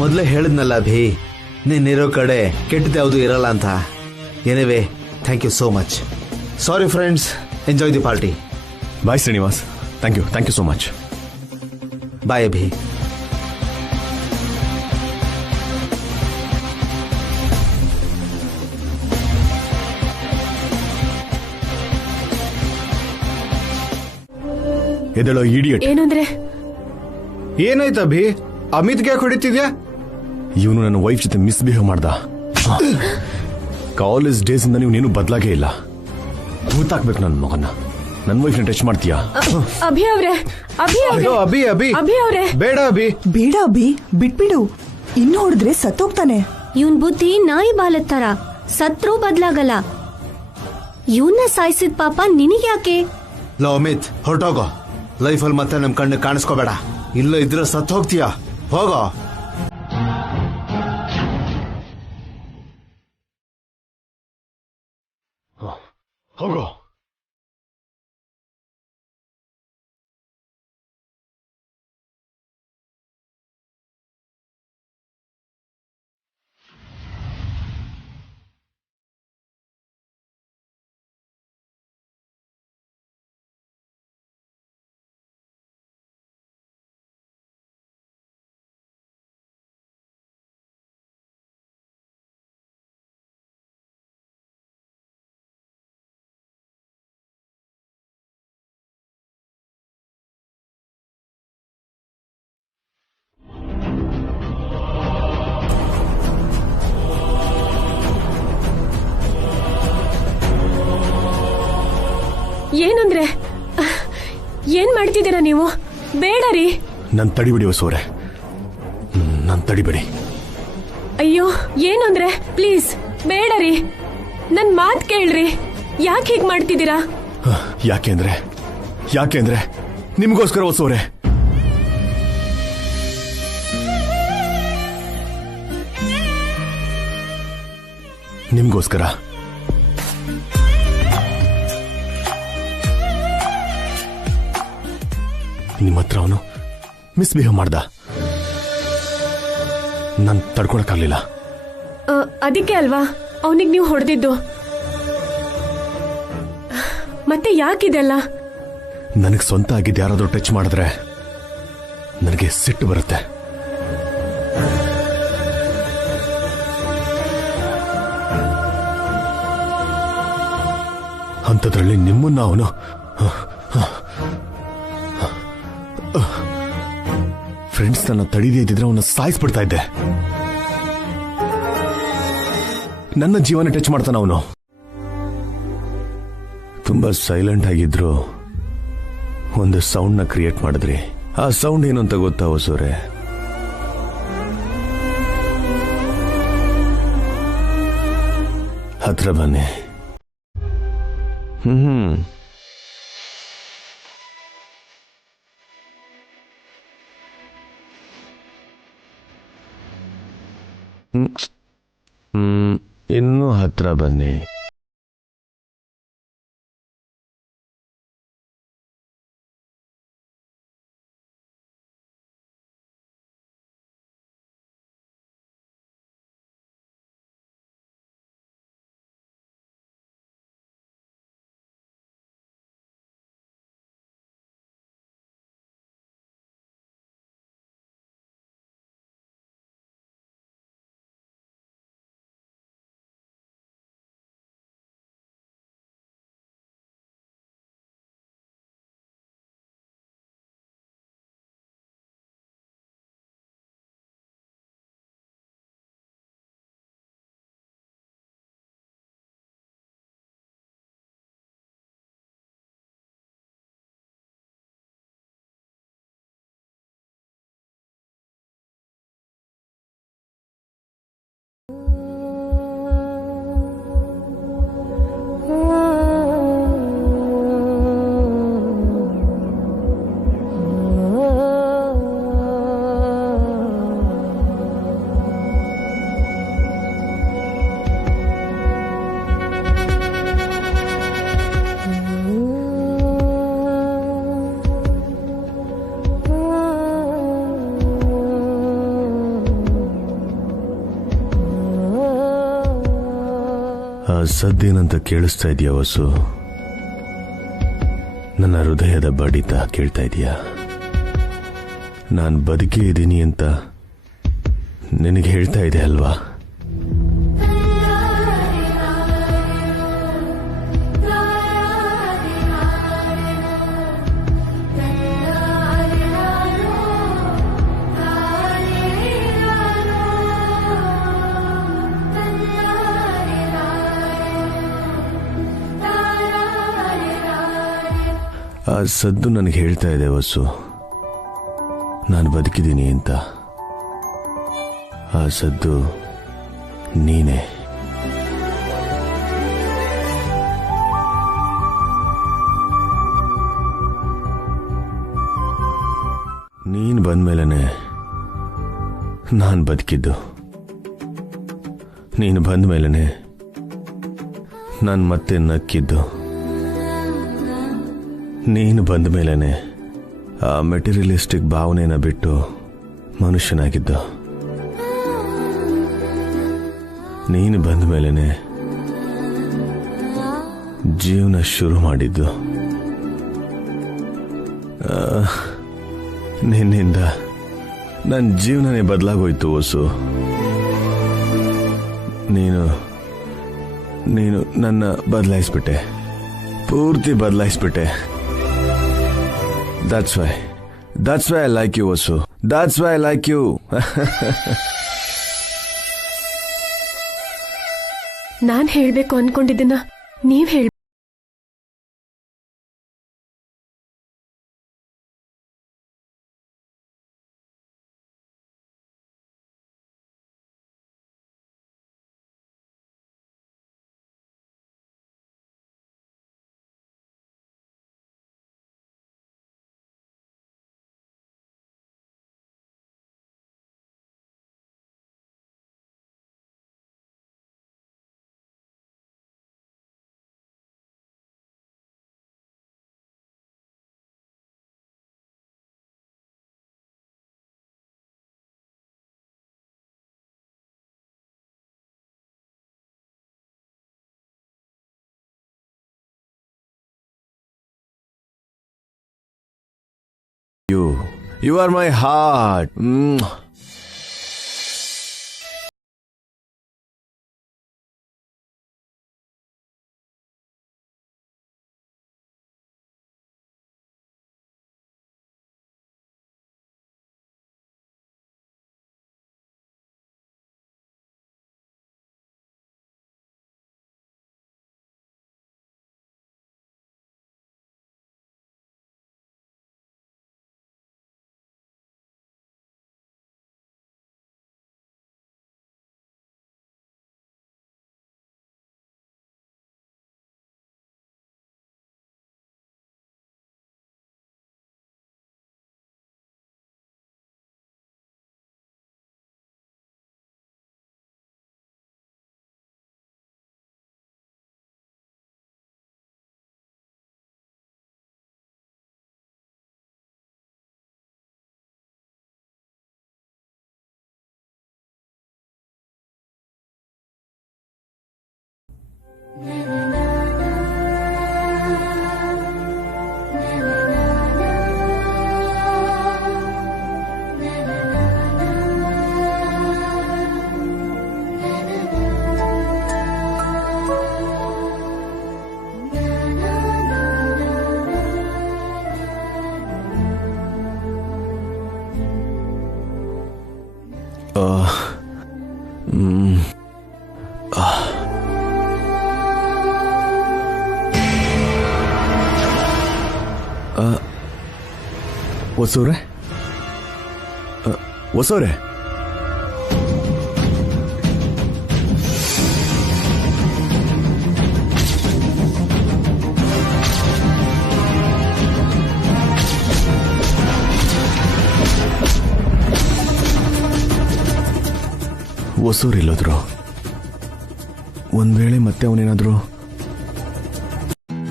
ಮೊದಲೇ ಹೇಳಿದ್ನಲ್ಲ ಅಭಿ, ನೀನಿರೋ ಕಡೆ ಕೆಟ್ಟದ್ದು ಯಾವುದು ಇರಲ್ಲ ಅಂತ. Anyway, thank you so much. Sorry friends, enjoy the party. Bye Srinivas. Thank you so much. Bye Abhi. ಎದಳೋ ಇಡಿಯಟ್. ಏನಂದ್ರೆ ಏನಾಯ್ತು ಅಭಿ? ಅಮಿತ್ಗೆ ಯಾಕೆ ಹೊಡಿತಿದ್ಯಾ? ಇವನು ನನ್ನ ವೈಫ್ ಜೊತೆ ಮಿಸ್ಬಿಹೇವ್ ಮಾಡ್ದ. ಕಾಲೇಜ್ ಡೇಸ್ ಇಂದ ನೀನು ಬದಲಾಗೇ ಇಲ್ಲ. ಭೂತಾಕ್ಬೇಕು ನನ್ನ ಮಗನ. ನನ್ನ ವೈಫ್ನ ಟಚ್ ಮಾಡ್ತೀಯಾ? ಅಭಿ ಅವ್ರೆ, ಅಭಿ ಅವ್ರೆ, ಅಭಿ ಅಭಿ ಅಭಿ ಅವ್ರೆ, ಬೇಡ ಅಭಿ, ಬೇಡ ಅಭಿ, ಬಿಟ್ಬಿಡು. ಇನ್ನು ಹೊಡೆದ್ರೆ ಸತ್ತೋಗ್ತಾನೆ. ಇವನ್ ಬುದ್ಧಿ ನಾಯಿ ಬಾಲದ್ ತರ, ಸತ್ರೂ ಬದ್ಲಾಗಲ್ಲ. ಇವನ್ನ ಸಾಯಿಸಿದ ಪಾಪ ನಿನಗ್ಯಾಕೆ? ಲೋ ಅಮಿತ್, ಹೊರಟೋಗೋ. ಲೈಫಲ್ಲಿ ಮತ್ತೆ ನಮ್ ಕಣ್ಣು ಕಾಣಿಸ್ಕೋಬೇಡ. ಇಲ್ಲ ಇದ್ರೆ ಸತ್ತು ಹೋಗ್ತೀಯಾ. ಹೋಗೋ. ಹೋಗೋ. ಏನಂದ್ರೆ ಏನ್ ಮಾಡ್ತಿದ್ದೀರಾ ನೀವು? ಬೇಡ ರೀ. ನನ್ ತಡಿಬಿಡಿ ಹೊಸೋರೆ, ನನ್ ತಡಿಬೇಡಿ. ಅಯ್ಯೋ, ಏನಂದ್ರೆ ಪ್ಲೀಸ್ ಬೇಡ ರೀ. ನನ್ ಮಾತ್ ಕೇಳ್ರಿ. ಯಾಕೆ ಹೀಗ್ ಮಾಡ್ತಿದ್ದೀರಾ? ಯಾಕೆಂದ್ರೆ ನಿಮ್ಗೋಸ್ಕರ ಹೊಸೋರೆ. ನಿಮ್ಗೋಸ್ಕರ. ನಿಮ್ಮ ಹತ್ರ ಅವನು ಮಿಸ್ಬಿಹೇವ್ ಮಾಡ್ದ. ನಾನು ತಡ್ಕೊಳಕ್ಕಾಗ್ಲಿಲ್ಲ. ಅದಕ್ಕೆ ಅಲ್ವಾ ಅವನಿಗೆ ನೀವು ಹೊಡೆದಿದ್ದು? ಮತ್ತೆ ಯಾಕಿದೆಲ್ಲ? ನನಗೆ ಸ್ವಂತ ಆಗಿದ್ದು ಯಾರಾದ್ರೂ ಟಚ್ ಮಾಡಿದ್ರೆ ನನಗೆ ಸಿಟ್ಟು ಬರುತ್ತೆ. ಅಂಥದ್ರಲ್ಲಿ ನಿಮ್ಮನ್ನ ಅವನು ಫ್ರೆಂಡ್ಸ್ ನನ್ನ ತಡಿದೇ ಇದ್ದಿದ್ರೆ ಅವನ್ನ ಸಾಯಿಸ್ಬಿಡ್ತಾ ಇದ್ದೆ. ನನ್ನ ಜೀವನ ಟಚ್ ಮಾಡ್ತಾನ ಅವನು. ತುಂಬಾ ಸೈಲೆಂಟ್ ಆಗಿದ್ರು ಒಂದು ಸೌಂಡ್ ನ ಕ್ರಿಯೇಟ್ ಮಾಡಿದ್ರಿ. ಆ ಸೌಂಡ್ ಏನು ಅಂತ ಗೊತ್ತಾ ಹೊಸೂರೆ? ಹತ್ರ ಬನ್ನಿ. ಇನ್ನೂ ಹತ್ರ ಬನ್ನಿ. ಸದ್ದೇನಂತ ಕೇಳಿಸ್ತಾ ಇದೆಯಾ ವಸು? ನನ್ನ ಹೃದಯದ ಬಡಿತ ಕೇಳ್ತಾ ಇದೆಯಾ? ನಾನು ಬದುಕೇ ಇದ್ದೀನಿ ಅಂತ ನಿನಗೆ ಹೇಳ್ತಾ ಇದೆ ಅಲ್ವಾ? ಆ ಸದ್ದು ನನಗೆ ಹೇಳ್ತಾ ಇದೆ ವಸು, ನಾನು ಬದುಕಿದ್ದೀನಿ ಅಂತ. ಆ ಸದ್ದು ನೀನೇ. ನೀನ್ ಬಂದ್ಮೇಲೆ ನಾನು ಬದುಕಿದ್ದು. ನೀನು ಬಂದ್ಮೇಲೆ ನಾನು ಮತ್ತೆ ನಕ್ಕಿದ್ದು. ನೀನು ಬಂದ ಮೇಲೇನೆ ಆ ಮೆಟೀರಿಯಲಿಸ್ಟಿಕ್ ಭಾವನೆನ ಬಿಟ್ಟು ಮನುಷ್ಯನಾಗಿದ್ದು. ನೀನು ಬಂದ ಮೇಲೇನೆ ಜೀವನ ಶುರು ಮಾಡಿದ್ದು. ನಿನ್ನಿಂದ ನನ್ನ ಜೀವನನೇ ಬದಲಾಗೋಯ್ತು ವಸು. ನೀನು ನನ್ನ ಬದಲಾಯಿಸ್ಬಿಟ್ಟೆ, ಪೂರ್ತಿ ಬದಲಾಯಿಸ್ಬಿಟ್ಟೆ. That's why I like you, Vasu. That's why I like you. ನಾನ್ ಹೇಳ್ಬೇಕು ಅನ್ಕೊಂಡಿದ್ದನ್ನ ನೀವ್ ಹೇಳಿ. You are my heart. ವಸೂರೆ, ವಸೂರೆ, ವಸೂರಿಲ್ಲೋದ್ರು. ಒಂದ್ ವೇಳೆ ಮತ್ತೆ ಅವನೇನಾದ್ರು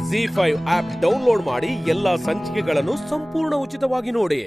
Z5 ಆಪ್ ಡೌನ್ಲೋಡ್ ಮಾಡಿ ಎಲ್ಲಾ ಸಂಚಿಕೆಗಳನ್ನು ಸಂಪೂರ್ಣ ಉಚಿತವಾಗಿ ನೋಡಿ.